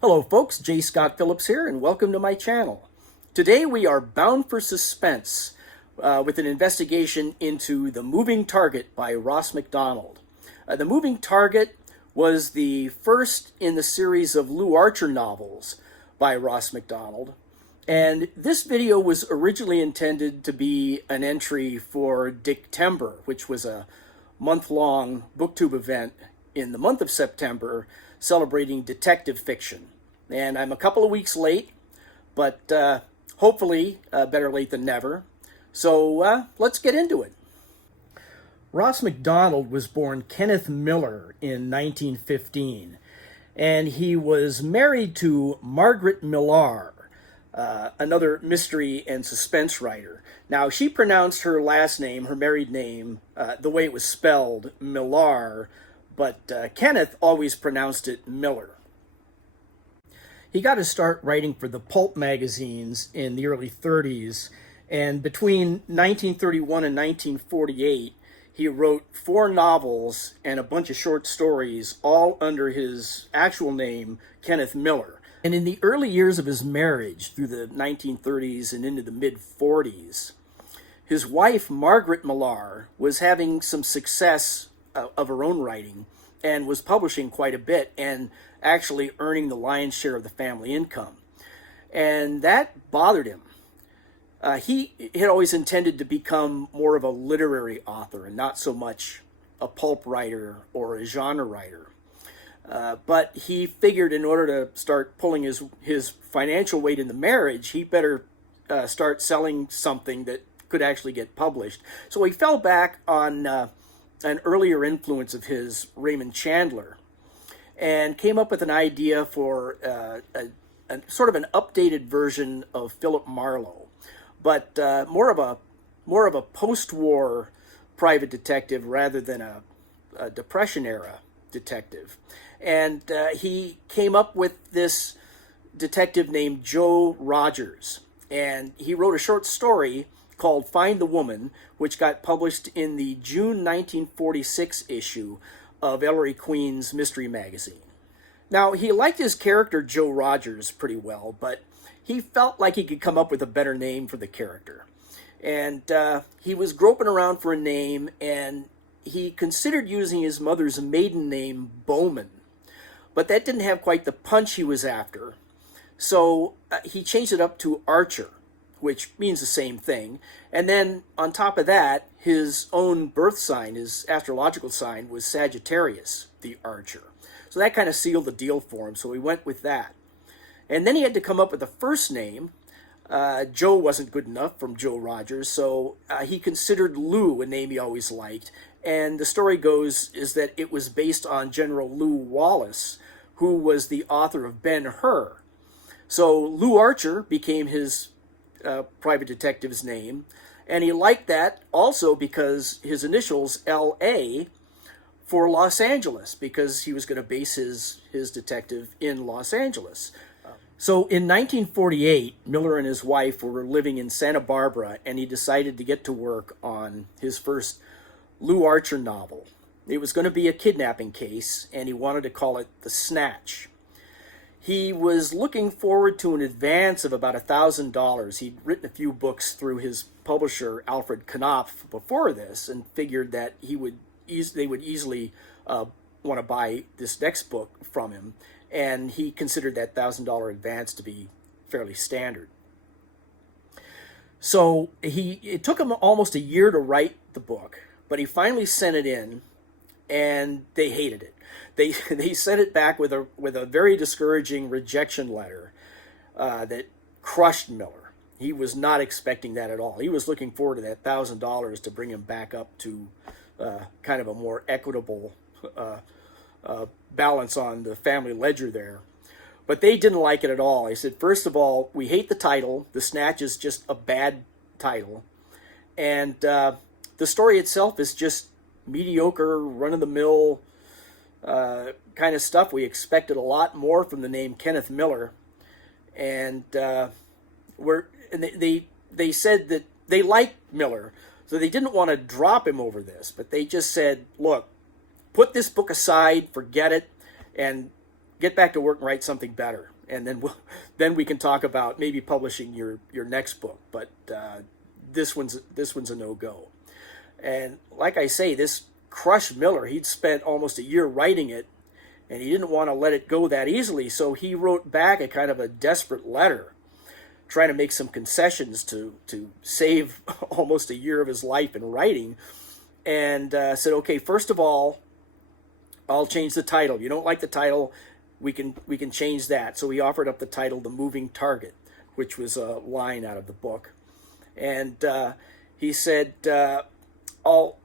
Hello folks, J. Scott Phillips here and welcome to my channel. Today we are bound for suspense with an investigation into The Moving Target by Ross Macdonald. The Moving Target was the first in the series of Lew Archer novels by Ross Macdonald, and this video was originally intended to be an entry for Dicktember, which was a month-long BookTube event in the month of September celebrating detective fiction. And I'm a couple of weeks late, but hopefully better late than never. So let's get into it. Ross Macdonald was born Kenneth Miller in 1915, and he was married to Margaret Millar, another mystery and suspense writer. Now, she pronounced her last name, her married name, the way it was spelled, Millar, but Kenneth always pronounced it Miller. He got to start writing for the pulp magazines in the early 30s, and between 1931 and 1948, he wrote 4 novels and a bunch of short stories, all under his actual name, Kenneth Miller. And in the early years of his marriage, through the 1930s and into the mid-40s, his wife, Margaret Millar, was having some success of her own writing and was publishing quite a bit and actually earning the lion's share of the family income. And that bothered him. He had always intended to become more of a literary author and not so much a pulp writer or a genre writer. But he figured in order to start pulling his financial weight in the marriage, he better start selling something that could actually get published. So he fell back on an earlier influence of his, Raymond Chandler, and came up with an idea for a sort of an updated version of Philip Marlowe, but more of a post-war private detective rather than a Depression-era detective. And he came up with this detective named Joe Rogers, and he wrote a short story called Find the Woman, which got published in the June 1946 issue of Ellery Queen's mystery magazine. Now, he liked his character Joe Rogers pretty well, but he felt like he could come up with a better name for the character. And he was groping around for a name, and he considered using his mother's maiden name, Bowman. But that didn't have quite the punch he was after, so he changed it up to Archer, which means the same thing. And then on top of that, his own birth sign, his astrological sign, was Sagittarius, the Archer. So that kind of sealed the deal for him, so he went with that. And then he had to come up with a first name. Joe wasn't good enough from Joe Rogers, so he considered Lew a name he always liked. And the story goes is that it was based on General Lew Wallace, who was the author of Ben-Hur. So Lew Archer became his private detective's name, and he liked that also because his initials, L.A., for Los Angeles, because he was going to base his detective in Los Angeles. So in 1948, Miller and his wife were living in Santa Barbara, and he decided to get to work on his first Lew Archer novel. It was going to be a kidnapping case, and he wanted to call it The Snatch. He was looking forward to an advance of about $1,000. He'd written a few books through his publisher, Alfred Knopf, before this, and figured that they would easily want to buy this next book from him. And he considered that $1,000 advance to be fairly standard. So it took him almost a year to write the book, but he finally sent it in, and they hated it. They sent it back with a very discouraging rejection letter that crushed Miller. He was not expecting that at all. He was looking forward to that $1,000 to bring him back up to kind of a more equitable balance on the family ledger there. But they didn't like it at all. They said, first of all, we hate the title. The Snatch is just a bad title. And the story itself is just mediocre, run-of-the-mill kind of stuff. We expected a lot more from the name Kenneth Miller. And they said that they liked Miller, so they didn't want to drop him over this. But they just said, look, put this book aside, forget it, and get back to work and write something better, and then we can talk about maybe publishing your next book. But this one's a no-go. And like I say, this crushed Miller. He'd spent almost a year writing it, and he didn't want to let it go that easily, so he wrote back a kind of a desperate letter trying to make some concessions to save almost a year of his life in writing, and said, okay, first of all, I'll change the title. You don't like the title, we can change that. So he offered up the title The Moving Target, which was a line out of the book. And he said, I'm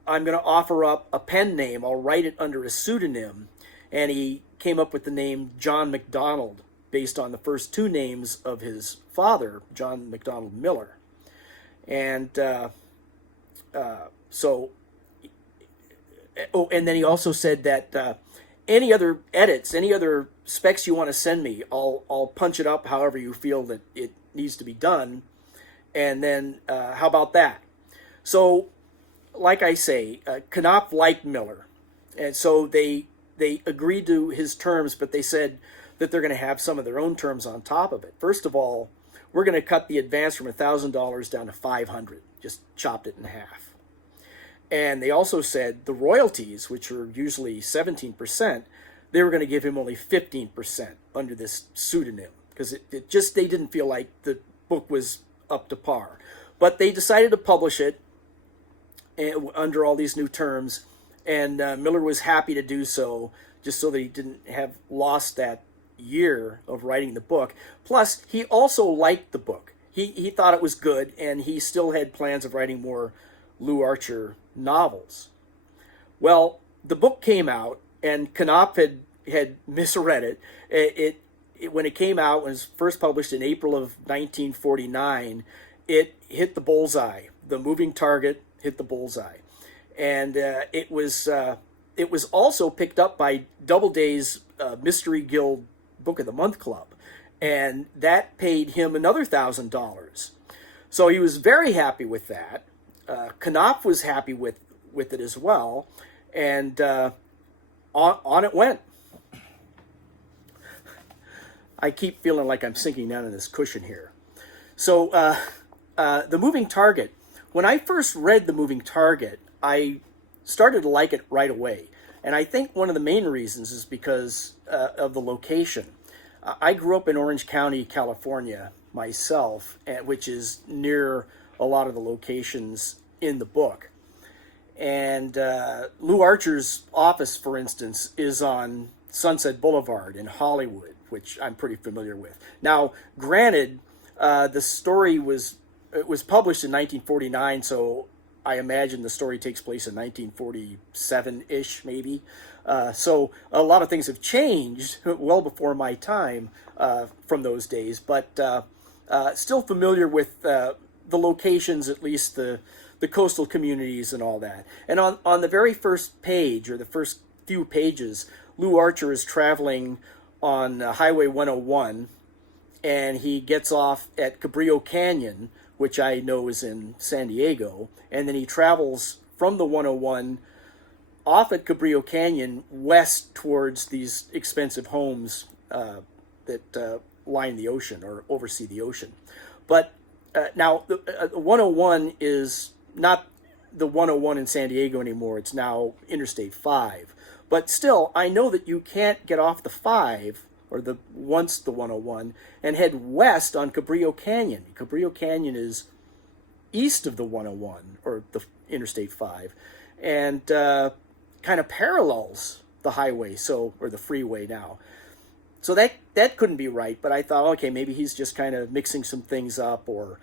going to offer up a pen name. I'll write it under a pseudonym. And he came up with the name John Macdonald, based on the first two names of his father, John Macdonald Miller. And and then he also said that any other edits, any other specs you want to send me, I'll punch it up however you feel that it needs to be done. And then how about that? So, like I say, Knopf liked Miller, and so they agreed to his terms, but they said that they're going to have some of their own terms on top of it. First of all, we're going to cut the advance from $1,000 down to $500, just chopped it in half. And they also said the royalties, which are usually 17%, they were going to give him only 15% under this pseudonym, because they didn't feel like the book was up to par. But they decided to publish it under all these new terms, and Miller was happy to do so, just so that he didn't have lost that year of writing the book. Plus, he also liked the book. He thought it was good, and he still had plans of writing more Lew Archer novels. Well, the book came out, and Knopf had misread it. When it came out, when it was first published in April of 1949, it hit the bullseye. The Moving Target hit the bullseye. And it was also picked up by Doubleday's Mystery Guild Book of the Month Club, and that paid him another $1,000. So he was very happy with that. Knopf was happy with it as well, and on it went. I keep feeling like I'm sinking down in this cushion here. So The Moving Target. When I first read The Moving Target, I started to like it right away. And I think one of the main reasons is because of the location. I grew up in Orange County, California, myself, which is near a lot of the locations in the book. And Lew Archer's office, for instance, is on Sunset Boulevard in Hollywood, which I'm pretty familiar with. Now, granted, the story was published in 1949, so I imagine the story takes place in 1947-ish, maybe. So a lot of things have changed well before my time from those days, but still familiar with the locations, at least the coastal communities and all that. And on the very first page, or the first few pages, Lew Archer is traveling on Highway 101, and he gets off at Cabrillo Canyon, which I know is in San Diego, and then he travels from the 101 off at Cabrillo Canyon west towards these expensive homes that line the ocean or oversee the ocean. But now the 101 is not the 101 in San Diego anymore. It's now Interstate 5. But still, I know that you can't get off the 5, or the 101, and head west on Cabrillo Canyon. Cabrillo Canyon is east of the 101, or the Interstate 5, and kind of parallels the highway, or the freeway now. So that couldn't be right, but I thought, okay, maybe he's just kind of mixing some things up, or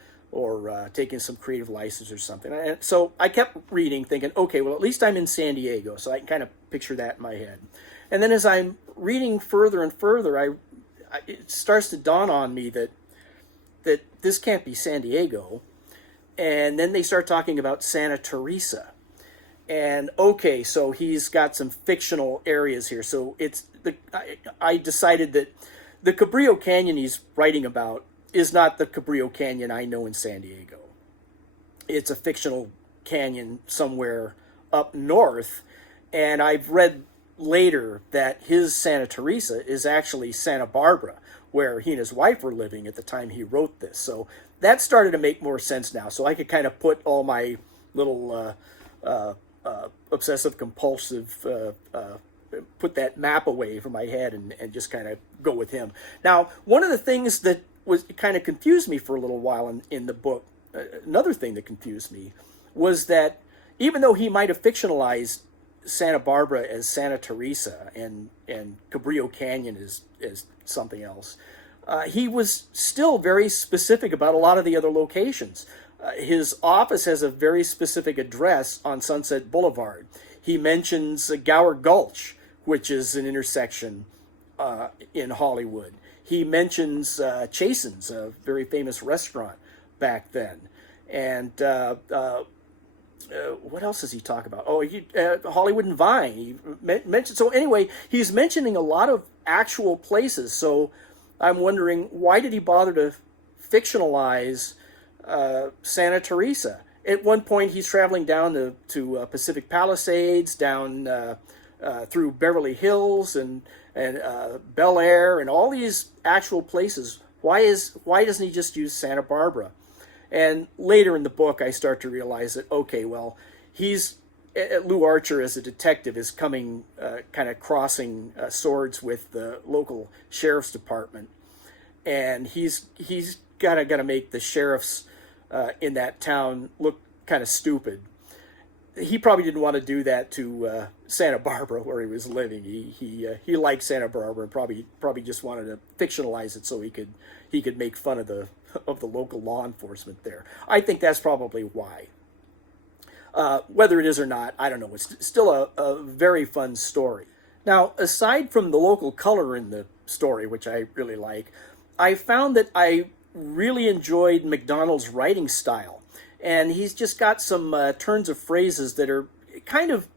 taking some creative license or something. And so I kept reading, thinking, okay, well, at least I'm in San Diego, so I can kind of picture that in my head. And then as I'm reading further and further, it starts to dawn on me that this can't be San Diego. And then they start talking about Santa Teresa. And okay, so he's got some fictional areas here. So I decided that the Cabrillo Canyon he's writing about is not the Cabrillo Canyon I know in San Diego. It's a fictional canyon somewhere up north. And I've read later that his Santa Teresa is actually Santa Barbara, where he and his wife were living at the time he wrote this. So that started to make more sense now. So I could kind of put all my little obsessive compulsive, put that map away from my head and just kind of go with him. Now, one of the things that was kind of confused me for a little while in the book, another thing that confused me was that even though he might have fictionalized Santa Barbara as Santa Teresa and Cabrillo Canyon as something else, he was still very specific about a lot of the other locations. His office has a very specific address on Sunset Boulevard. He mentions Gower Gulch, which is an intersection in Hollywood. He mentions Chasen's, a very famous restaurant back then. And what else does he talk about? Oh, Hollywood and Vine. He mentioned. So anyway, he's mentioning a lot of actual places. So I'm wondering, why did he bother to fictionalize Santa Teresa? At one point, he's traveling down to Pacific Palisades, down through Beverly Hills and Bel Air, and all these actual places. Why doesn't he just use Santa Barbara? And later in the book, I start to realize that, okay, well, Lew Archer as a detective is coming, kind of crossing swords with the local sheriff's department, and he's got to make the sheriffs in that town look kind of stupid. He probably didn't want to do that to Santa Barbara, where he was living. He liked Santa Barbara and probably just wanted to fictionalize it so he could make fun of the local law enforcement there. I think that's probably why. Whether it is or not, I don't know. It's still a very fun story. Now, aside from the local color in the story, which I really like, I found that I really enjoyed Macdonald's writing style. And he's just got some turns of phrases that are kind of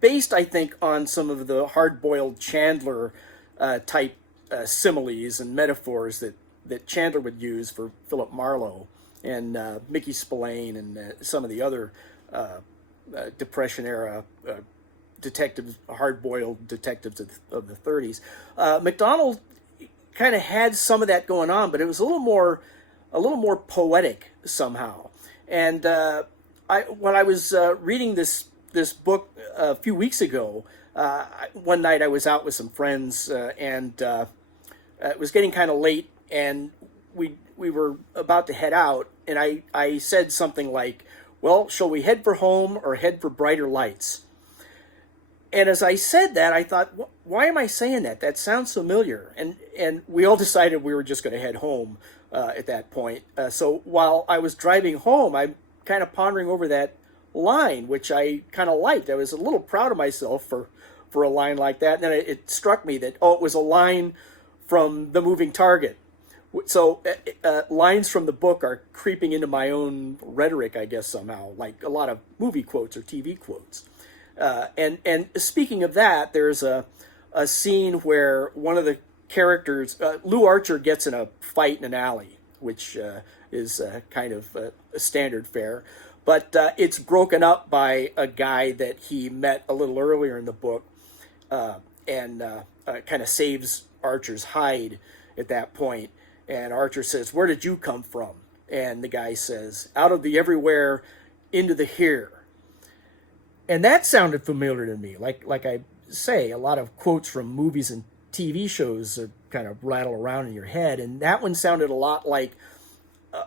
based, I think, on some of the hard-boiled Chandler type similes and metaphors that Chandler would use for Philip Marlowe and Mickey Spillane and some of the other Depression-era detectives, hard-boiled detectives of the 30s. Macdonald kind of had some of that going on, but it was a little more poetic somehow. And when I was reading this book a few weeks ago, one night I was out with some friends, and it was getting kind of late, and we were about to head out, and I said something like, well, shall we head for home or head for brighter lights? And as I said that, I thought, why am I saying that? That sounds familiar. And we all decided we were just going to head home at that point. So while I was driving home, I'm kind of pondering over that line, which I kind of liked. I was a little proud of myself for a line like that. And then it struck me that, it was a line from The Moving Target. So lines from the book are creeping into my own rhetoric, I guess, somehow, like a lot of movie quotes or TV quotes. And speaking of that, there's a scene where one of the characters, Lew Archer, gets in a fight in an alley, which is kind of a standard fare. But it's broken up by a guy that he met a little earlier in the book and kind of saves Archer's hide at that point. And Archer says, "Where did you come from?" And the guy says, "Out of the everywhere, into the here." And that sounded familiar to me. Like I say, a lot of quotes from movies and TV shows kind of rattle around in your head. And that one sounded a lot like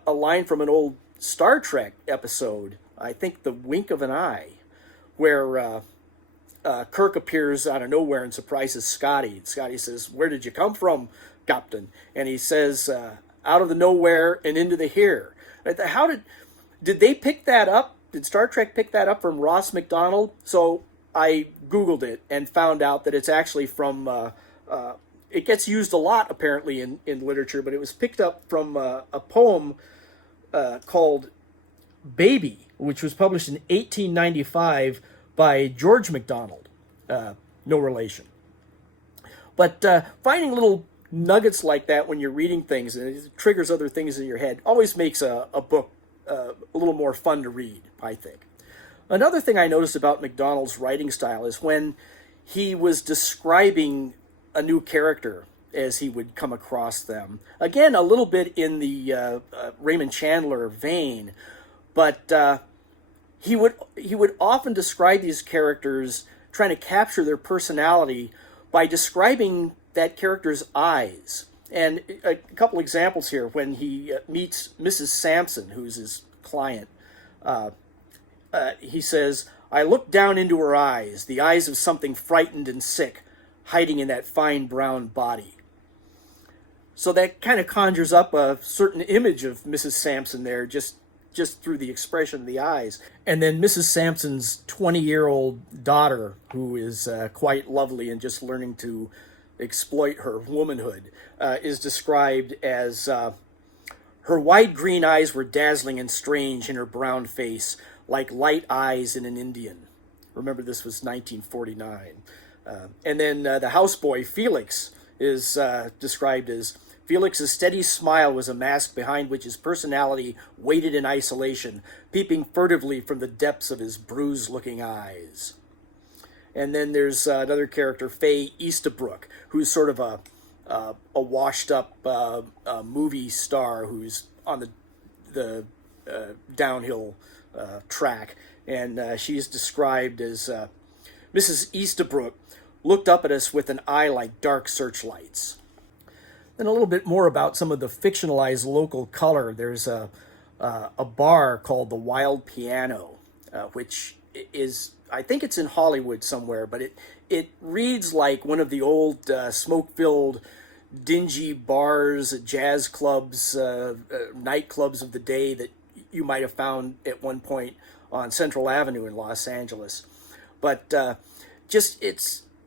a line from an old Star Trek episode, I think The Wink of an Eye, where Kirk appears out of nowhere and surprises Scotty. Scotty says, "Where did you come from, Captain?" And he says, "Out of the nowhere and into the here." How did they pick that up? Did Star Trek pick that up from Ross Macdonald? So I Googled it and found out that it's actually from, it gets used a lot apparently in literature, but it was picked up from a poem called Baby, which was published in 1895 by George Macdonald. No relation. But finding little nuggets like that when you're reading things, and it triggers other things in your head, always makes a book a little more fun to read, I think. Another thing I noticed about Macdonald's writing style is when he was describing a new character as he would come across them. Again, a little bit in the Raymond Chandler vein, but he would often describe these characters, trying to capture their personality by describing that character's eyes. And a couple examples here: when he meets Mrs. Sampson, who's his client, he says, "I looked down into her eyes, the eyes of something frightened and sick, hiding in that fine brown body." So that kind of conjures up a certain image of Mrs. Sampson there, just through the expression of the eyes. And then Mrs. Sampson's 20-year-old daughter, who is quite lovely and just learning to exploit her womanhood, is described as, her wide green eyes were dazzling and strange in her brown face, like light eyes in an Indian. Remember, this was 1949. And then the houseboy, Felix, is described as, Felix's steady smile was a mask behind which his personality waited in isolation, peeping furtively from the depths of his bruised-looking eyes. And then there's another character, Faye Eastabrook, who's sort of a washed-up movie star who's on the downhill track. And she's described as, Mrs. Eastabrook looked up at us with an eye like dark searchlights. Then a little bit more about some of the fictionalized local color. There's a bar called the Wild Piano, which is, I think it's in Hollywood somewhere, but it reads like one of the old smoke-filled, dingy bars, jazz clubs, nightclubs of the day that you might have found at one point on Central Avenue in Los Angeles. But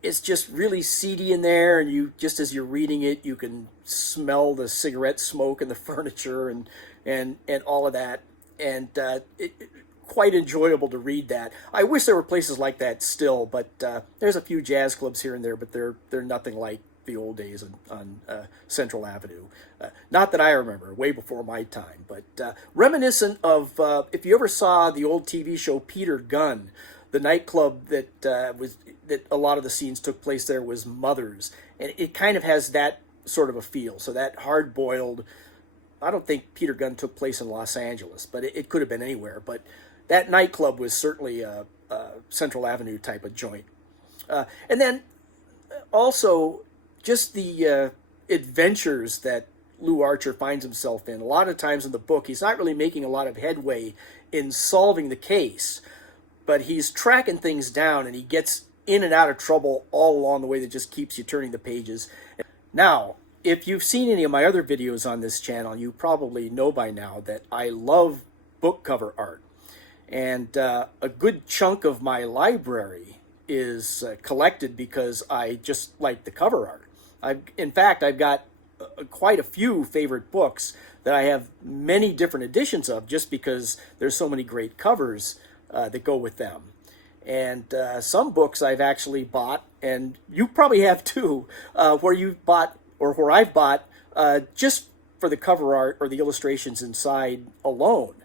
it's just really seedy in there, and you, just as you're reading it, you can smell the cigarette smoke and the furniture and all of that, and quite enjoyable to read that. I wish there were places like that still, but there's a few jazz clubs here and there, but they're nothing like the old days on Central Avenue. Not that I remember, way before my time, but reminiscent of, if you ever saw the old TV show Peter Gunn, the nightclub that a lot of the scenes took place there was Mother's, and it kind of has that sort of a feel. So that hard-boiled, I don't think Peter Gunn took place in Los Angeles, but it could have been anywhere. But that nightclub was certainly a Central Avenue type of joint. And then also just the adventures that Lew Archer finds himself in. A lot of times in the book, he's not really making a lot of headway in solving the case, but he's tracking things down, and he gets in and out of trouble all along the way that just keeps you turning the pages. Now, if you've seen any of my other videos on this channel, you probably know by now that I love book cover art. And a good chunk of my library is collected because I just like the cover art. In fact, I've got quite a few favorite books that I have many different editions of, just because there's so many great covers that go with them. And some books I've actually bought, and you probably have too, where you've bought, or where I've bought, just for the cover art or the illustrations inside alone,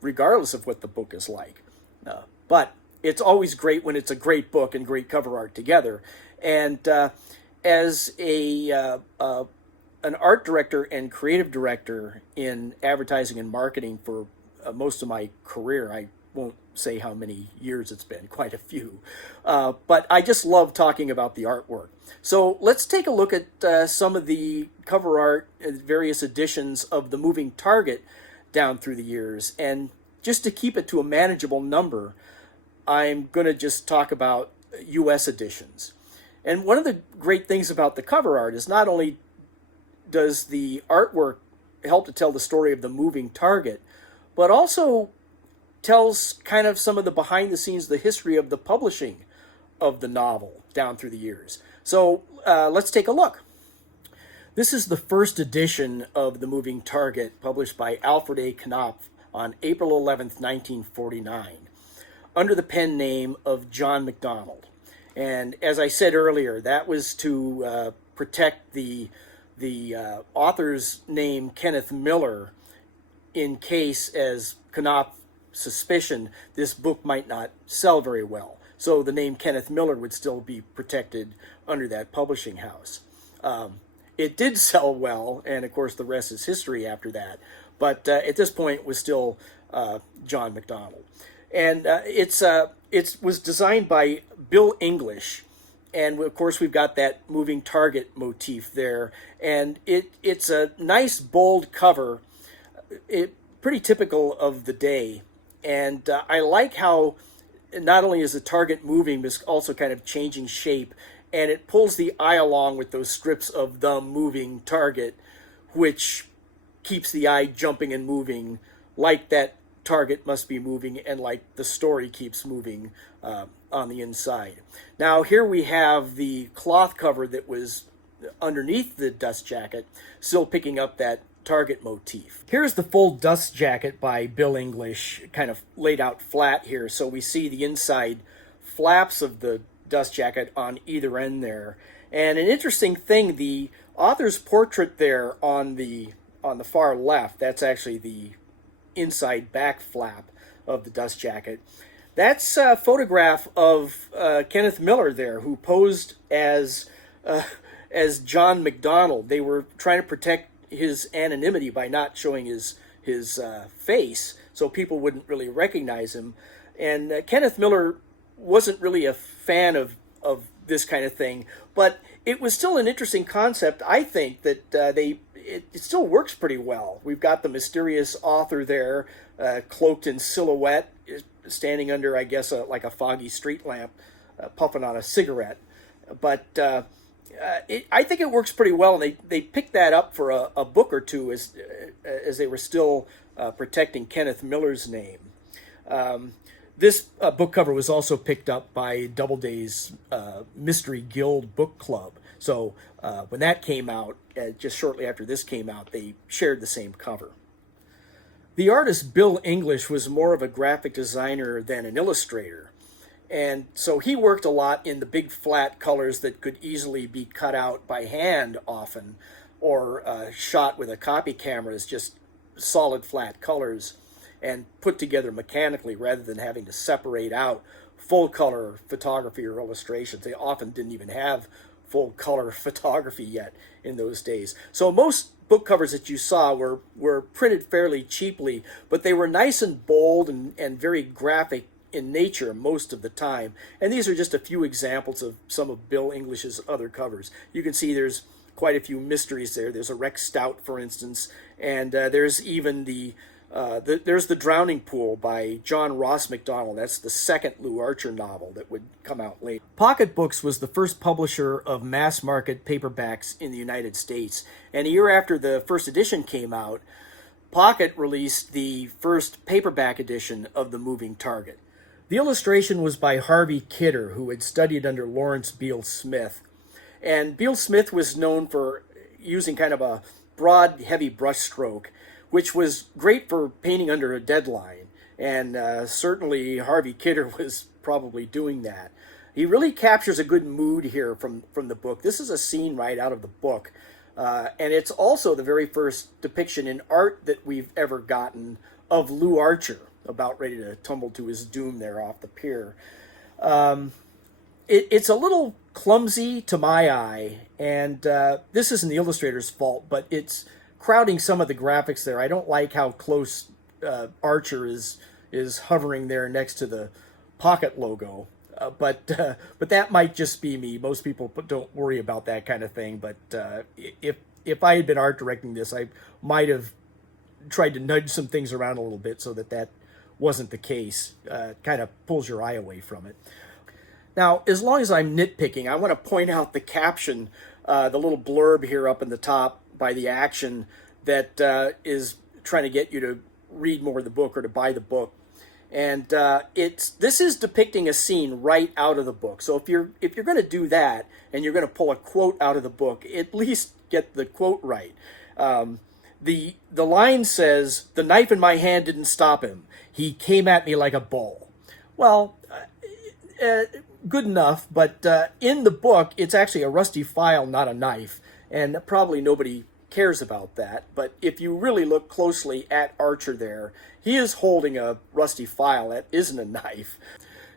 regardless of what the book is like. But it's always great when it's a great book and great cover art together. And as an art director and creative director in advertising and marketing for most of my career, I won't say how many years it's been, quite a few. But I just love talking about the artwork. So let's take a look at some of the cover art and various editions of The Moving Target down through the years. And just to keep it to a manageable number, I'm going to just talk about US editions. And one of the great things about the cover art is not only does the artwork help to tell the story of the moving target, but also tells kind of some of the behind the scenes, the history of the publishing of the novel down through the years. So let's take a look. This is the first edition of The Moving Target, published by Alfred A. Knopf on April 11th, 1949, under the pen name of John Macdonald. And as I said earlier, that was to protect the author's name, Kenneth Miller, in case, as Knopf suspicion, this book might not sell very well. so the name Kenneth Miller would still be protected under that publishing house. It did sell well, and of course the rest is history after that, but at this point it was still John Macdonald. And it was designed by Bill English, and of course we've got that moving target motif there, and it's a nice bold cover, pretty typical of the day. And I like how not only is the target moving, but it's also kind of changing shape, and it pulls the eye along with those strips of the moving target, which keeps the eye jumping and moving like that target must be moving and like the story keeps moving on the inside. Now here we have the cloth cover that was underneath the dust jacket, still picking up that target motif. Here's the full dust jacket by Bill English, kind of laid out flat here, so we see the inside flaps of the dust jacket on either end there. And an interesting thing, the author's portrait there on the far left, that's actually the inside back flap of the dust jacket. That's a photograph of Kenneth Miller there, who posed as John Macdonald. They were trying to protect his anonymity by not showing his face, so people wouldn't really recognize him. And Kenneth Miller wasn't really a fan of this kind of thing, but it was still an interesting concept. I think that it still works pretty well. We've got the mysterious author there, cloaked in silhouette, standing under, I guess, like a foggy street lamp, puffing on a cigarette. But I think it works pretty well, and they picked that up for a book or two as they were still protecting Kenneth Miller's name. This book cover was also picked up by Doubleday's Mystery Guild Book Club. So when that came out, just shortly after this came out, they shared the same cover. The artist Bill English was more of a graphic designer than an illustrator. And so he worked a lot in the big flat colors that could easily be cut out by hand often, or shot with a copy camera as just solid flat colors and put together mechanically rather than having to separate out full color photography or illustrations. They often didn't even have full color photography yet in those days. So most book covers that you saw were printed fairly cheaply, but they were nice and bold and very graphic in nature most of the time. And these are just a few examples of some of Bill English's other covers. You can see there's quite a few mysteries there. There's a Rex Stout, for instance, and there's even there's The Drowning Pool by John Ross Macdonald. That's the second Lew Archer novel that would come out later. Pocket Books was the first publisher of mass-market paperbacks in the United States. And a year after the first edition came out, Pocket released the first paperback edition of The Moving Target. The illustration was by Harvey Kidder, who had studied under Lawrence Beall Smith. And Beall Smith was known for using kind of a broad, heavy brushstroke, which was great for painting under a deadline. And certainly Harvey Kidder was probably doing that. He really captures a good mood here from the book. This is a scene right out of the book. And it's also the very first depiction in art that we've ever gotten of Lew Archer, about ready to tumble to his doom there off the pier. It's a little clumsy to my eye, and this isn't the illustrator's fault, but it's crowding some of the graphics there. I don't like how close Archer is hovering there next to the Pocket logo. But that might just be me. Most people don't worry about that kind of thing. But if I had been art directing this, I might have tried to nudge some things around a little bit so that wasn't the case. Kind of pulls your eye away from it. Now, as long as I'm nitpicking, I want to point out the caption, the little blurb here up in the top by the Action that is trying to get you to read more of the book or to buy the book. And this is depicting a scene right out of the book. So if you're going to do that and you're going to pull a quote out of the book, at least get the quote right. The line says, "The knife in my hand didn't stop him. He came at me like a bull." Well, good enough, but in the book, it's actually a rusty file, not a knife, and probably nobody cares about that. But if you really look closely at Archer there, he is holding a rusty file that isn't a knife.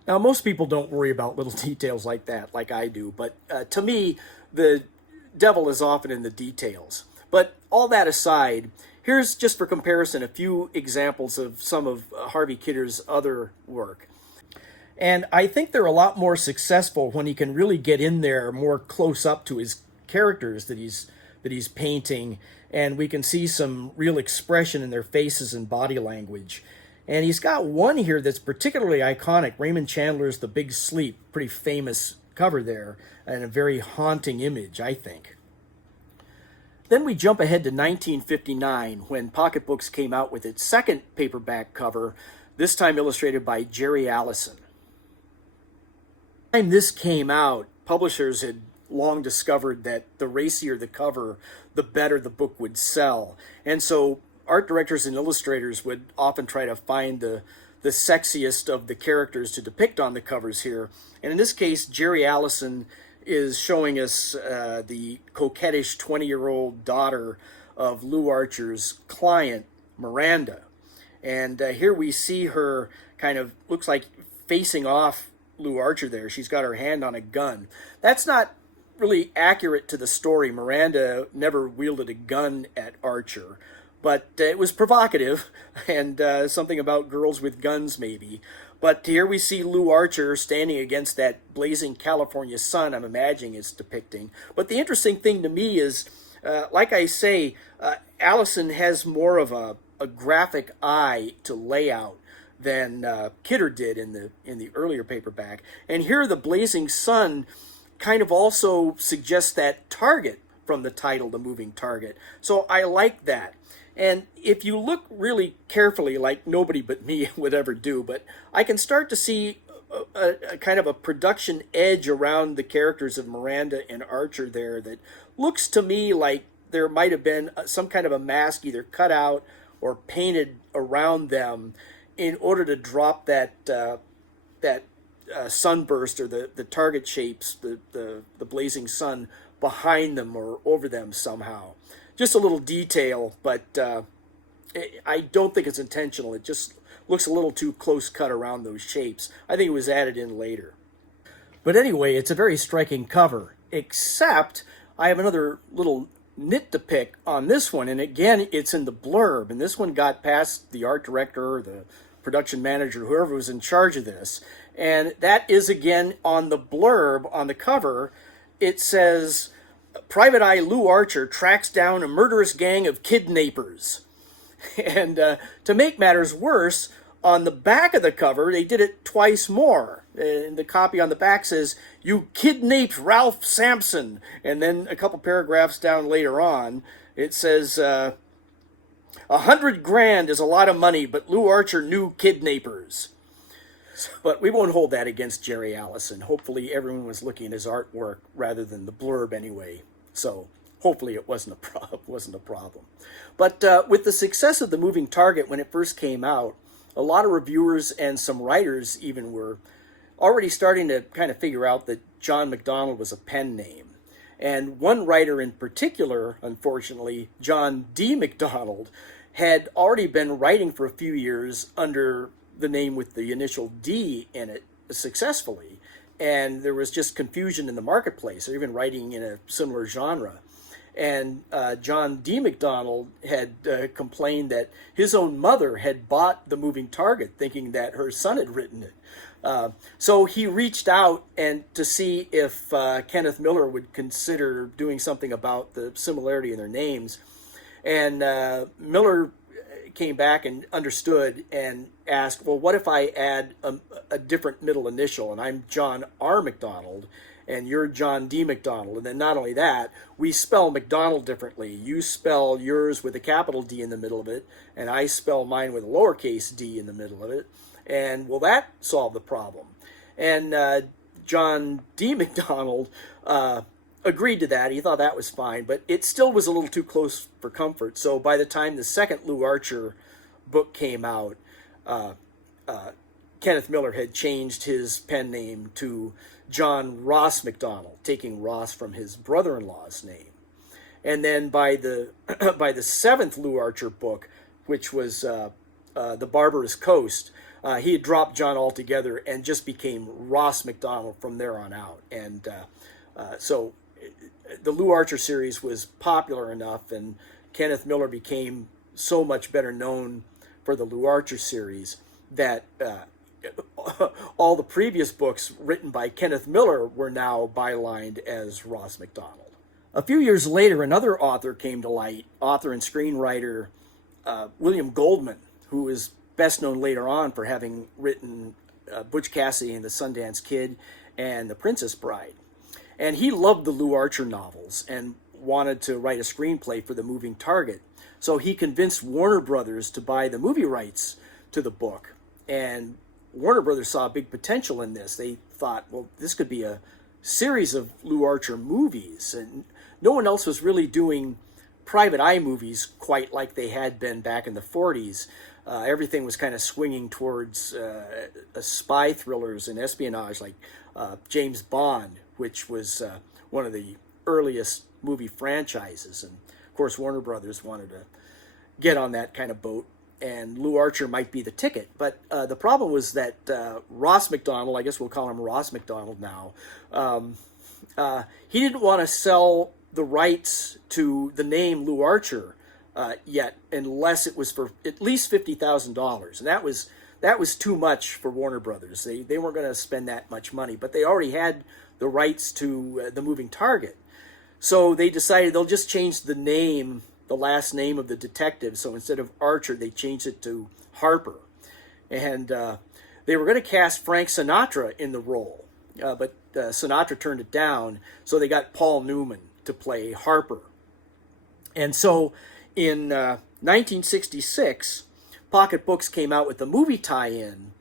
Now, most people don't worry about little details like that, like I do, but to me, the devil is often in the details. But all that aside, here's just for comparison a few examples of some of Harvey Kidder's other work. And I think they're a lot more successful when he can really get in there more close up to his characters that he's painting, and we can see some real expression in their faces and body language. And he's got one here that's particularly iconic, Raymond Chandler's The Big Sleep, pretty famous cover there, and a very haunting image, I think. Then we jump ahead to 1959, when Pocket Books came out with its second paperback cover, this time illustrated by Jerry Allison. By the time this came out, publishers had long discovered that the racier the cover, the better the book would sell. And so art directors and illustrators would often try to find the sexiest of the characters to depict on the covers here. And in this case, Jerry Allison is showing us the coquettish 20-year-old daughter of Lew Archer's client, Miranda. And here we see her kind of, looks like facing off Lew Archer there. She's got her hand on a gun. That's not really accurate to the story. Miranda never wielded a gun at Archer, but it was provocative, and something about girls with guns maybe. But here we see Lew Archer standing against that blazing California sun, I'm imagining it's depicting. But the interesting thing to me is, like I say, Allison has more of a graphic eye to layout than Kidder did in the earlier paperback. And here the blazing sun kind of also suggests that target from the title, The Moving Target. So I like that. And if you look really carefully, like nobody but me would ever do, but I can start to see a kind of a production edge around the characters of Miranda and Archer there that looks to me like there might have been some kind of a mask either cut out or painted around them in order to drop that sunburst, or the target shapes, the blazing sun behind them or over them somehow. Just a little detail, but I don't think it's intentional. It just looks a little too close cut around those shapes. I think it was added in later. But anyway, it's a very striking cover, except I have another little nit to pick on this one, and again, it's in the blurb, and this one got past the art director or the production manager, whoever was in charge of this, and that is again on the blurb on the cover. It says, Private Eye Lew Archer tracks down a murderous gang of kidnappers. And to make matters worse, on the back of the cover, they did it twice more. And the copy on the back says, "You kidnapped Ralph Sampson." And then a couple paragraphs down later on, it says, 100 grand is a lot of money, but Lew Archer knew kidnappers. But we won't hold that against Jerry Allison. Hopefully everyone was looking at his artwork rather than the blurb anyway. So hopefully it wasn't a problem. But with the success of The Moving Target when it first came out, a lot of reviewers and some writers even were already starting to kind of figure out that John Macdonald was a pen name. And one writer in particular, unfortunately, John D. Macdonald, had already been writing for a few years under the name with the initial D in it successfully. And there was just confusion in the marketplace, or even writing in a similar genre. And John D. Macdonald had complained that his own mother had bought The Moving Target thinking that her son had written it. So he reached out and to see if Kenneth Miller would consider doing something about the similarity in their names. And Miller came back and understood and asked, well, what if I add a different middle initial, and I'm John R. Macdonald, and you're John D. Macdonald. And then not only that, we spell Macdonald differently. You spell yours with a capital D in the middle of it, and I spell mine with a lowercase d in the middle of it. And will that solve the problem? And John D. Macdonald agreed to that. He thought that was fine, but it still was a little too close for comfort. So by the time the second Lew Archer book came out, Kenneth Miller had changed his pen name to John Ross Macdonald, taking Ross from his brother-in-law's name. And then by the by the seventh Lew Archer book, which was The Barbarous Coast, he had dropped John altogether and just became Ross Macdonald from there on out. And so the Lew Archer series was popular enough, and Kenneth Miller became so much better known for the Lew Archer series that all the previous books written by Kenneth Miller were now bylined as Ross Macdonald. A few years later, another author came to light, author and screenwriter William Goldman, who is best known later on for having written Butch Cassidy and the Sundance Kid and The Princess Bride. And he loved the Lew Archer novels and wanted to write a screenplay for the moving target. So he convinced Warner Brothers to buy the movie rights to the book. And Warner Brothers saw big potential in this. They thought, well, this could be a series of Lew Archer movies. And no one else was really doing private eye movies quite like they had been back in the 40s. Everything was kind of swinging towards spy thrillers and espionage, like James Bond, which was one of the earliest movie franchises. And of course, Warner Brothers wanted to get on that kind of boat, and Lew Archer might be the ticket. But the problem was that Ross Macdonald, I guess we'll call him Ross Macdonald now, he didn't want to sell the rights to the name Lew Archer yet, unless it was for at least $50,000, and that was too much for Warner Brothers. They weren't going to spend that much money, but they already had the rights to the moving target, so they decided they'll just change the name, the last name of the detective. So instead of Archer, they changed it to Harper, and they were going to cast Frank Sinatra in the role, but Sinatra turned it down, so they got Paul Newman to play Harper. And so in 1966, Pocket Books came out with the movie tie-in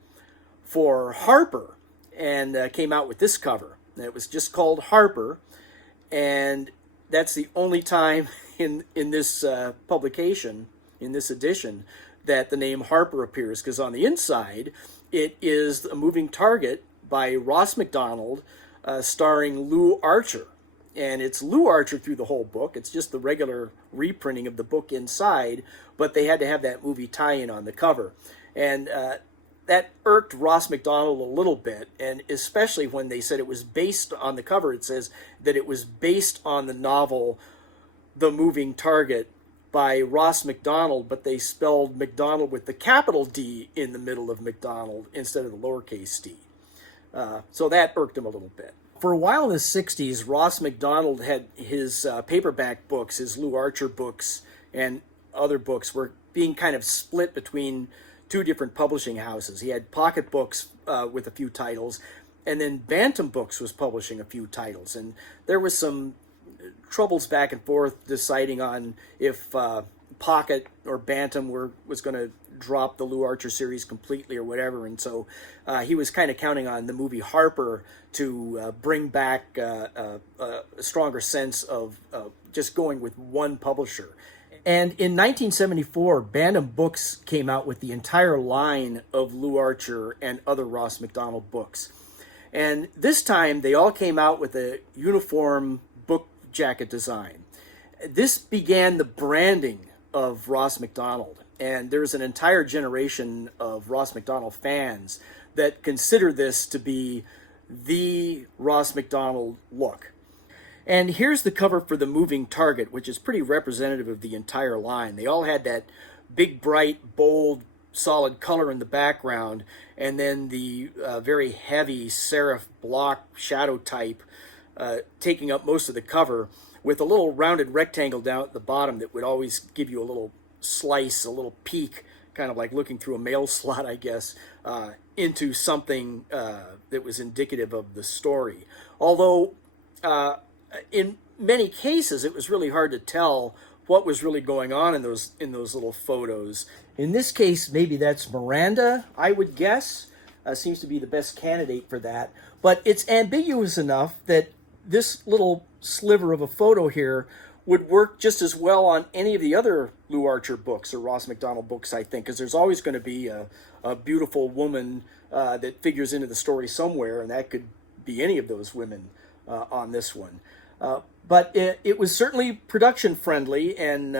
for Harper, and came out with this cover. It was just called Harper, and that's the only time in this publication, in this edition, that the name Harper appears, because on the inside, it is a moving target by Ross Macdonald, starring Lew Archer. And it's Lew Archer through the whole book. It's just the regular reprinting of the book inside, but they had to have that movie tie-in on the cover. And that irked Ross Macdonald a little bit, and especially when they said it was based on the cover. It says that it was based on the novel The Moving Target by Ross Macdonald, but they spelled Macdonald with the capital D in the middle of Macdonald instead of the lowercase d. So that irked him a little bit. For a while in the 60s, Ross Macdonald had his paperback books, his Lew Archer books, and other books were being kind of split between two different publishing houses. He had Pocket Books with a few titles, and then Bantam Books was publishing a few titles. And there was some troubles back and forth deciding on if Pocket or Bantam was going to drop the Lew Archer series completely or whatever, and so he was kind of counting on the movie Harper to bring back a stronger sense of just going with one publisher. And in 1974, Bantam Books came out with the entire line of Lew Archer and other Ross Macdonald books. And this time, they all came out with a uniform book jacket design. This began the branding of Ross Macdonald. And there's an entire generation of Ross Macdonald fans that consider this to be the Ross Macdonald look. And here's the cover for The Moving Target, which is pretty representative of the entire line. They all had that big, bright, bold, solid color in the background, and then the very heavy serif block shadow type taking up most of the cover, with a little rounded rectangle down at the bottom that would always give you a little slice, a little peek, kind of like looking through a mail slot, I guess, into something that was indicative of the story. Although, in many cases, it was really hard to tell what was really going on in those little photos. In this case, maybe that's Miranda, I would guess. Seems to be the best candidate for that. But it's ambiguous enough that this little sliver of a photo here would work just as well on any of the other Lew Archer books or Ross Macdonald books, I think, because there's always going to be a beautiful woman that figures into the story somewhere, and that could be any of those women on this one. But it was certainly production-friendly and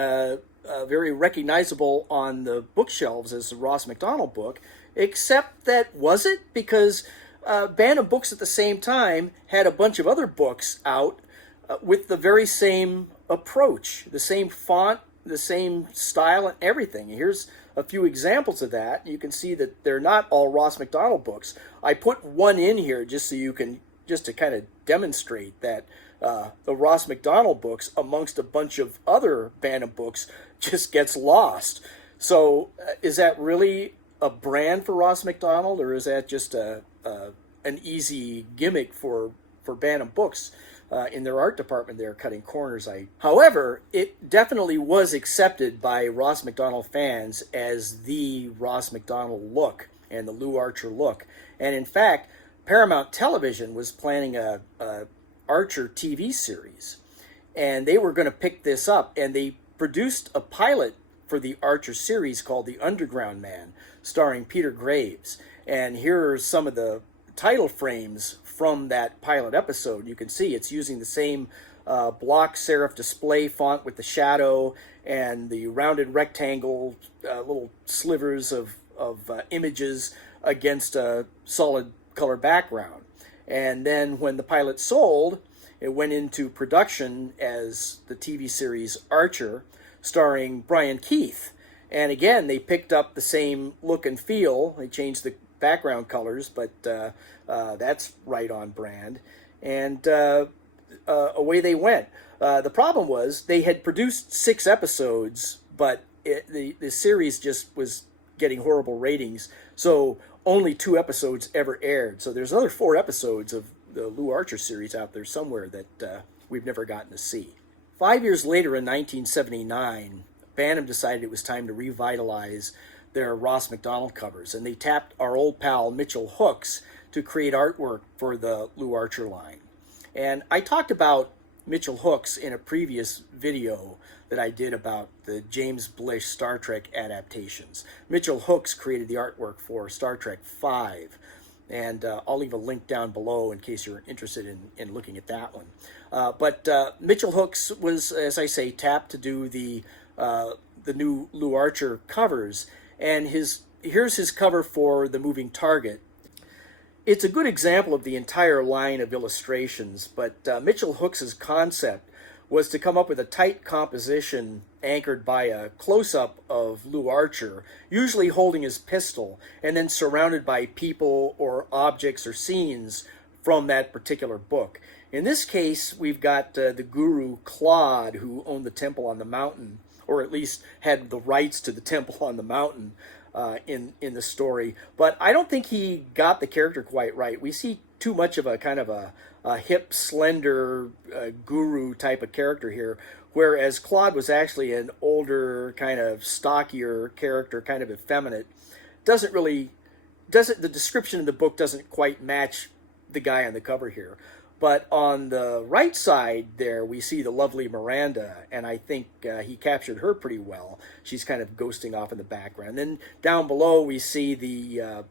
very recognizable on the bookshelves as a Ross Macdonald book, except that, was it? Because Bantam Books at the same time had a bunch of other books out with the very same approach, the same font, the same style, and everything. Here's a few examples of that. You can see that they're not all Ross Macdonald books. I put one in here just so you can, just to kind of demonstrate that the Ross Macdonald books amongst a bunch of other Bantam books just gets lost. So is that really a brand for Ross Macdonald, or is that just an easy gimmick for Bantam Books in their art department there, cutting corners? However, it definitely was accepted by Ross Macdonald fans as the Ross Macdonald look and the Lew Archer look. And in fact, Paramount Television was planning a Archer TV series, and they were going to pick this up, and they produced a pilot for the Archer series called The Underground Man, starring Peter Graves. And here are some of the title frames from that pilot episode. You can see it's using the same block serif display font with the shadow and the rounded rectangle, little slivers of images against a solid color background. And then when the pilot sold, it went into production as the TV series Archer, starring Brian Keith. And again, they picked up the same look and feel. They changed the background colors, but that's right on brand. And away they went. The problem was they had produced 6 episodes, but the series just was getting horrible ratings. So only 2 episodes ever aired. So there's another 4 episodes of the Lew Archer series out there somewhere that we've never gotten to see. 5 years later, in 1979, Bantam decided it was time to revitalize their Ross Macdonald covers, and they tapped our old pal Mitchell Hooks to create artwork for the Lew Archer line. And I talked about Mitchell Hooks in a previous video that I did about the James Blish Star Trek adaptations. Mitchell Hooks created the artwork for Star Trek V, and I'll leave a link down below in case you're interested in looking at that one. But Mitchell Hooks was, as I say, tapped to do the new Lew Archer covers, and here's his cover for The Moving Target. It's a good example of the entire line of illustrations, but Mitchell Hooks' concept was to come up with a tight composition anchored by a close-up of Lew Archer, usually holding his pistol, and then surrounded by people or objects or scenes from that particular book. In this case, we've got the guru Claude, who owned the temple on the mountain, or at least had the rights to the temple on the mountain in the story. But I don't think he got the character quite right. We see too much of a kind of a hip, slender guru type of character here, whereas Claude was actually an older, kind of stockier character, kind of effeminate. The description in the book doesn't quite match the guy on the cover here. But on the right side there, we see the lovely Miranda, and I think he captured her pretty well. She's kind of ghosting off in the background. Then down below, we see the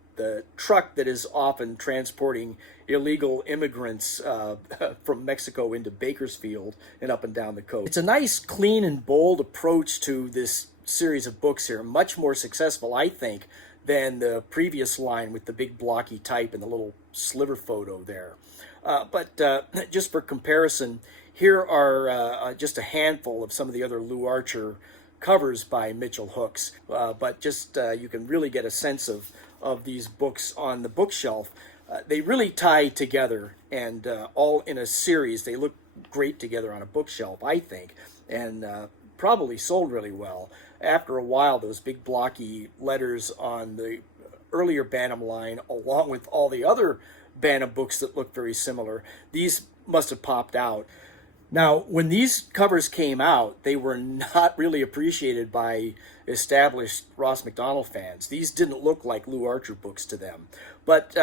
truck that is often transporting illegal immigrants from Mexico into Bakersfield and up and down the coast. It's a nice, clean, and bold approach to this series of books here. Much more successful, I think, than the previous line with the big blocky type and the little sliver photo there. But just for comparison, here are just a handful of some of the other Lew Archer covers by Mitchell Hooks. But just you can really get a sense of these books on the bookshelf. They really tie together, and all in a series. They look great together on a bookshelf, I think, and probably sold really well. After a while, those big blocky letters on the earlier Bantam line, along with all the other Bantam books that look very similar, these must have popped out. Now, when these covers came out, they were not really appreciated by established Ross Macdonald fans. These didn't look like Lew Archer books to them. But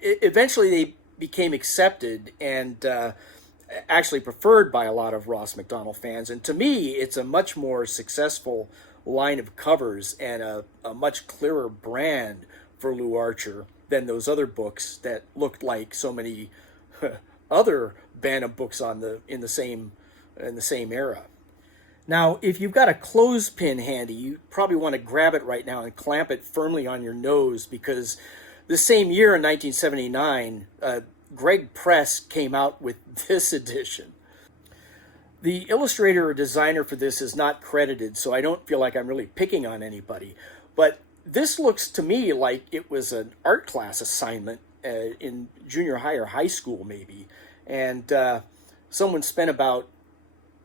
eventually they became accepted and actually preferred by a lot of Ross Macdonald fans. And to me, it's a much more successful line of covers and a much clearer brand for Lew Archer than those other books that looked like so many other Bantam books in the same era. Now, if you've got a clothespin handy, you probably want to grab it right now and clamp it firmly on your nose, because the same year in 1979, Greg Press came out with this edition. The illustrator or designer for this is not credited, so I don't feel like I'm really picking on anybody. But this looks to me like it was an art class assignment in junior high or high school maybe. And someone spent about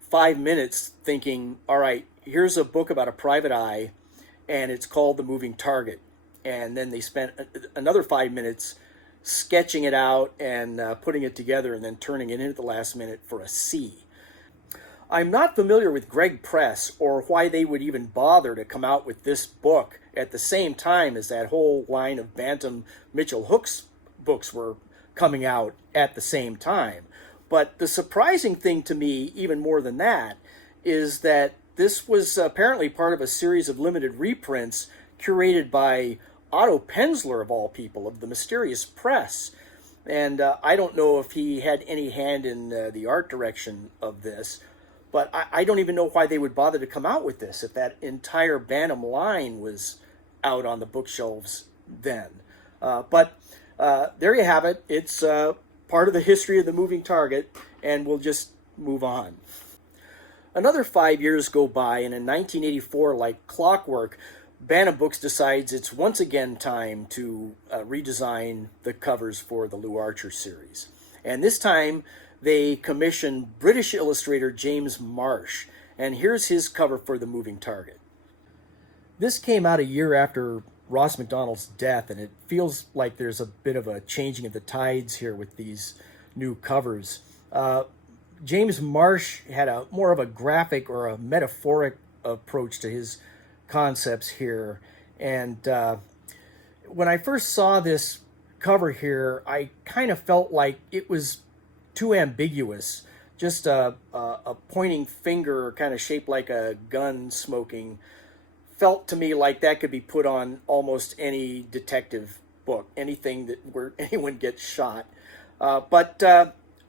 5 minutes thinking, all right, here's a book about a private eye, and it's called The Moving Target. And then they spent another 5 minutes sketching it out and putting it together and then turning it in at the last minute for a C. I'm not familiar with Greg Press or why they would even bother to come out with this book at the same time as that whole line of Bantam Mitchell Hooks books were coming out at the same time. But the surprising thing to me, even more than that, is that this was apparently part of a series of limited reprints curated by Otto Penzler, of all people, of the Mysterious Press. And I don't know if he had any hand in the art direction of this, but I don't even know why they would bother to come out with this if that entire Bantam line was out on the bookshelves then. But there you have it. It's part of the history of the moving target, and we'll just move on. Another 5 years go by, and in 1984, like clockwork, Bantam Books decides it's once again time to redesign the covers for the Lew Archer series. And this time, they commission British illustrator James Marsh, and here's his cover for The Moving Target. This came out a year after Ross Macdonald's death, and it feels like there's a bit of a changing of the tides here with these new covers. James Marsh had a more of a graphic or a metaphoric approach to his concepts here, and when I first saw this cover here, I kind of felt like it was too ambiguous. Just a pointing finger kind of shaped like a gun smoking felt to me like that could be put on almost any detective book, anything that where anyone gets shot. But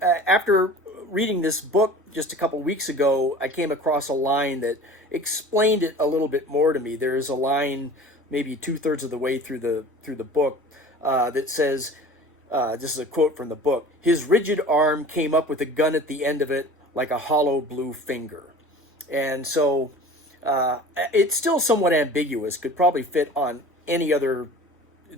after reading this book just a couple weeks ago, I came across a line that explained it a little bit more to me. There's a line maybe 2/3 of the way through the book that says, this is a quote from the book, "His rigid arm came up with a gun at the end of it like a hollow blue finger." And so it's still somewhat ambiguous, could probably fit on any other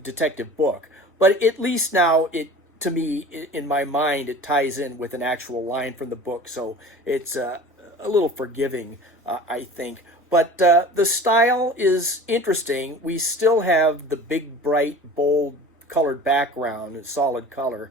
detective book, but at least now it, to me, in my mind, it ties in with an actual line from the book, so it's a little forgiving, I think. But the style is interesting. We still have the big, bright, bold, colored background, solid color,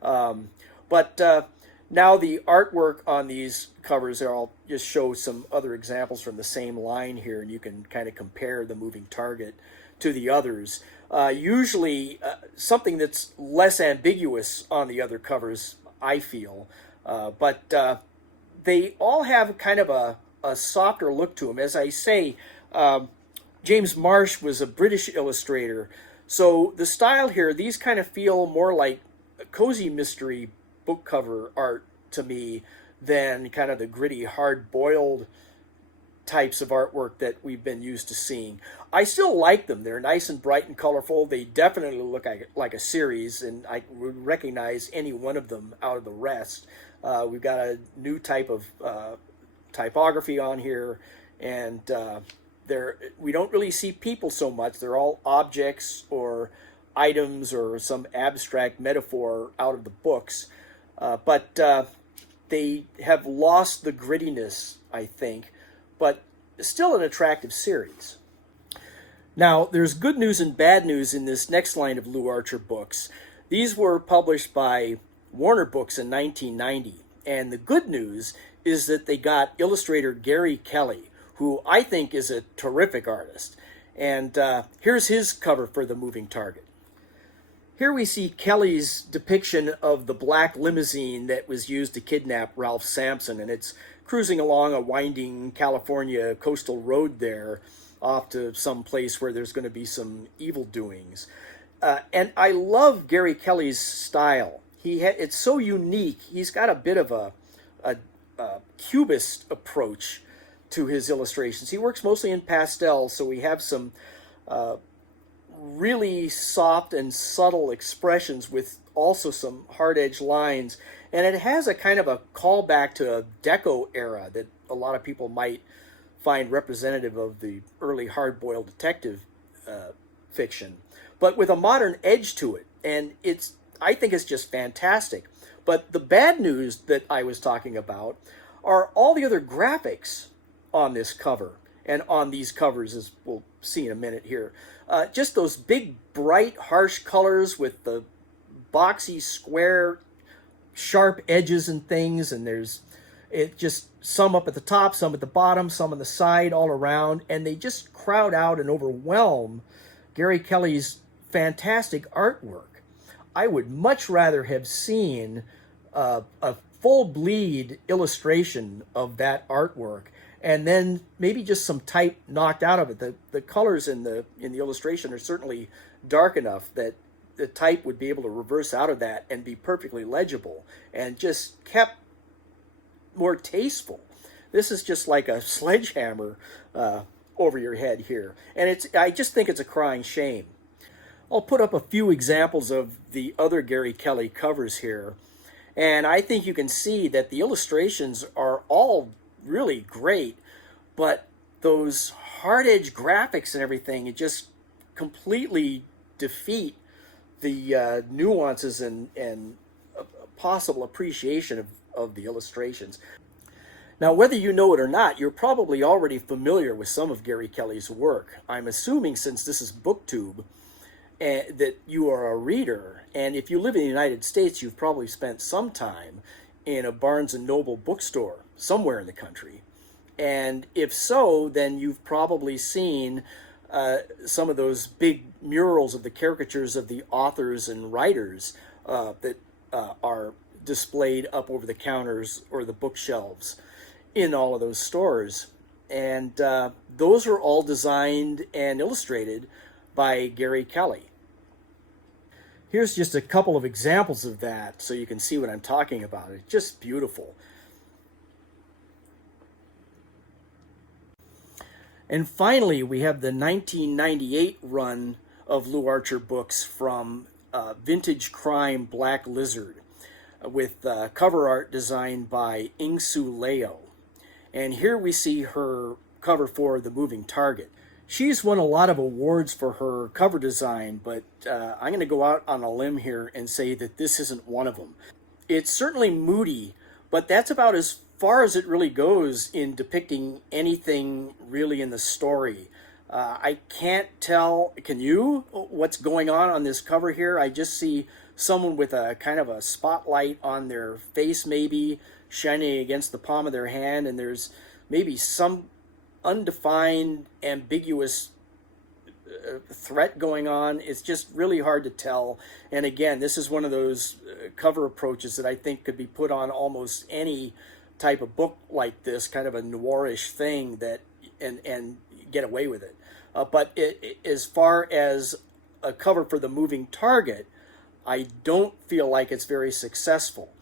but now the artwork on these covers, I'll just show some other examples from the same line here, and you can kind of compare The Moving Target to the others. Usually something that's less ambiguous on the other covers, I feel, but they all have kind of a softer look to them. As I say, James Marsh was a British illustrator, so the style here, these kind of feel more like cozy mystery book cover art to me than kind of the gritty, hard-boiled types of artwork that we've been used to seeing. I still like them. They're nice and bright and colorful. They definitely look like a series, and I would recognize any one of them out of the rest. We've got a new type of typography on here, and we don't really see people so much. They're all objects or items or some abstract metaphor out of the books. But they have lost the grittiness, I think, but still an attractive series. Now, there's good news and bad news in this next line of Lew Archer books. These were published by Warner Books in 1990, and the good news is that they got illustrator Gary Kelley, who I think is a terrific artist. And here's his cover for The Moving Target. Here we see Kelley's depiction of the black limousine that was used to kidnap Ralph Sampson, and it's cruising along a winding California coastal road there off to some place where there's going to be some evil doings. And I love Gary Kelley's style. It's so unique. He's got a bit of a cubist approach to his illustrations. He works mostly in pastels, so we have some really soft and subtle expressions with also some hard-edged lines. And it has a kind of a callback to a Deco era that a lot of people might find representative of the early hard-boiled detective fiction, but with a modern edge to it. And I think it's just fantastic. But the bad news that I was talking about are all the other graphics on this cover and on these covers, as we'll see in a minute here. Just those big, bright, harsh colors with the boxy, square, sharp edges and things, and there's just some up at the top, some at the bottom, some on the side, all around, and they just crowd out and overwhelm Gary Kelley's fantastic artwork. I would much rather have seen a full bleed illustration of that artwork, and then maybe just some type knocked out of it. The colors in the illustration are certainly dark enough that the type would be able to reverse out of that and be perfectly legible, and just kept more tasteful. This is just like a sledgehammer over your head here, and I just think it's a crying shame. I'll put up a few examples of the other Gary Kelley covers here, and I think you can see that the illustrations are all really great, but those hard-edged graphics and everything, it just completely defeat the nuances and possible appreciation of the illustrations. Now, whether you know it or not, you're probably already familiar with some of Gary Kelley's work. I'm assuming, since this is BookTube, that you are a reader, and if you live in the United States, you've probably spent some time in a Barnes & Noble bookstore somewhere in the country. And if so, then you've probably seen some of those big murals of the caricatures of the authors and writers that are displayed up over the counters or the bookshelves in all of those stores. And those are all designed and illustrated by Gary Kelley. Here's just a couple of examples of that so you can see what I'm talking about. It's just beautiful. And finally, we have the 1998 run of Lew Archer books from Vintage Crime Black Lizard with cover art designed by Ingsu Liu. And here we see her cover for The Moving Target. She's won a lot of awards for her cover design, but I'm going to go out on a limb here and say that this isn't one of them. It's certainly moody, but that's about as far as it really goes in depicting anything really in the story. I can't tell, can you, what's going on this cover here? I just see someone with a kind of a spotlight on their face, maybe shining against the palm of their hand, and there's maybe some undefined, ambiguous threat going on. It's just really hard to tell. And again, this is one of those cover approaches that I think could be put on almost any type of book like this, kind of a noirish thing, that and get away with it. But as far as a cover for The Moving Target, I don't feel like it's very successful.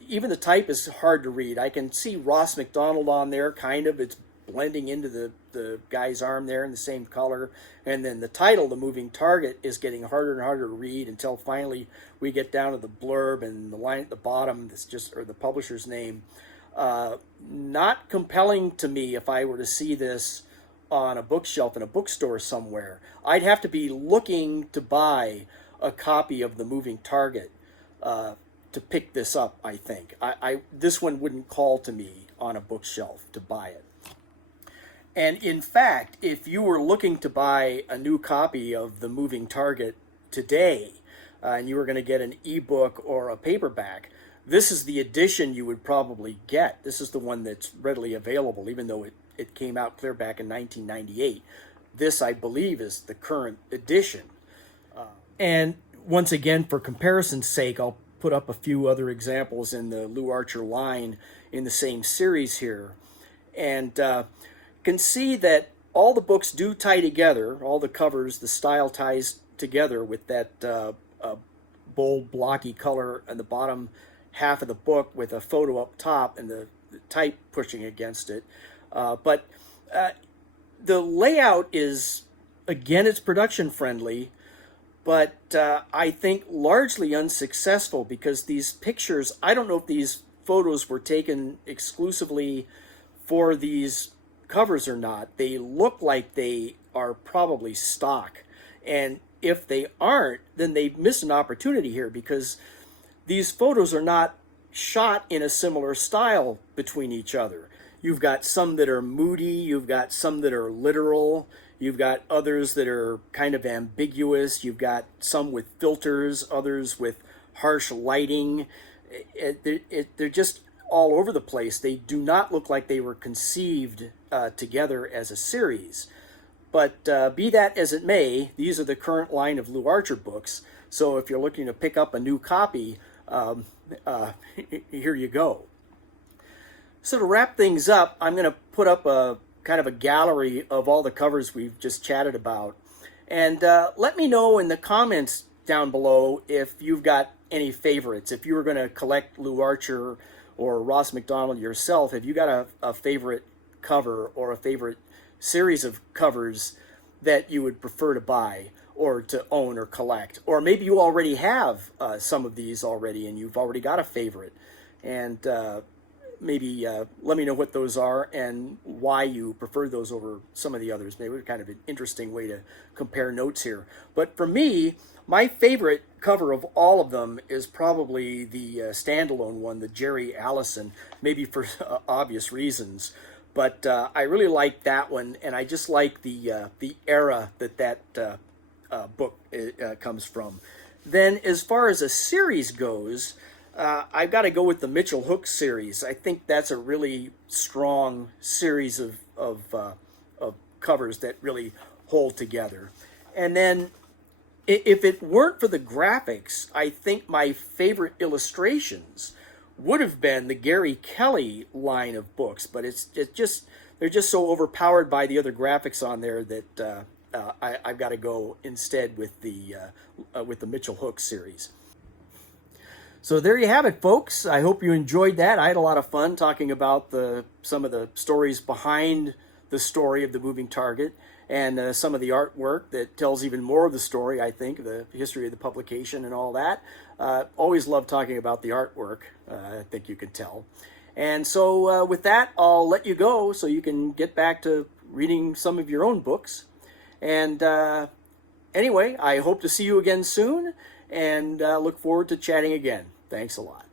Even the type is hard to read. I can see Ross Macdonald on there, kind of. It's blending into the guy's arm there in the same color. And then the title, The Moving Target, is getting harder and harder to read until finally we get down to the blurb and the line at the bottom that's just, or the publisher's name. Not compelling to me if I were to see this on a bookshelf in a bookstore somewhere. I'd have to be looking to buy a copy of The Moving Target to pick this up, I think. This one wouldn't call to me on a bookshelf to buy it. And in fact, if you were looking to buy a new copy of The Moving Target today, and you were going to get an ebook or a paperback, this is the edition you would probably get. This is the one that's readily available, even though it came out clear back in 1998. This, I believe, is the current edition. And once again, for comparison's sake, I'll put up a few other examples in the Lew Archer line in the same series here. And can see that all the books do tie together, all the covers, the style ties together with that bold, blocky color on the bottom half of the book with a photo up top and the type pushing against it. But the layout is, again, it's production friendly, but I think largely unsuccessful because these pictures, I don't know if these photos were taken exclusively for these covers or not. They look like they are probably stock. And if they aren't, then they miss an opportunity here because these photos are not shot in a similar style between each other. You've got some that are moody, you've got some that are literal, you've got others that are kind of ambiguous, you've got some with filters, others with harsh lighting. They're just all over the place. They do not look like they were conceived together as a series. But be that as it may, these are the current line of Lew Archer books. So if you're looking to pick up a new copy, here you go. So to wrap things up, I'm going to put up a kind of a gallery of all the covers we've just chatted about. And let me know in the comments down below if you've got any favorites. If you were going to collect Lew Archer or Ross Macdonald yourself, have you got a favorite cover or a favorite series of covers that you would prefer to buy or to own or collect? Or maybe you already have some of these already and you've already got a favorite. And maybe let me know what those are and why you prefer those over some of the others. Maybe it's kind of an interesting way to compare notes here. But for me, my favorite cover of all of them is probably the standalone one, the Jerry Allison, maybe for obvious reasons. But I really like that one, and I just like the era that book comes from. Then as far as a series goes, I've got to go with the Mitchell Hook series. I think that's a really strong series of covers that really hold together. And then if it weren't for the graphics, I think my favorite illustrations would have been the Gary Kelley line of books, but they're just so overpowered by the other graphics on there that I've got to go instead with the Mitchell Hook series. So there you have it, folks. I hope you enjoyed that. I had a lot of fun talking about some of the stories behind the story of The Moving Target and some of the artwork that tells even more of the story, I think, the history of the publication and all that. Always love talking about the artwork, I think you can tell. And so with that, I'll let you go so you can get back to reading some of your own books. And anyway, I hope to see you again soon and look forward to chatting again. Thanks a lot.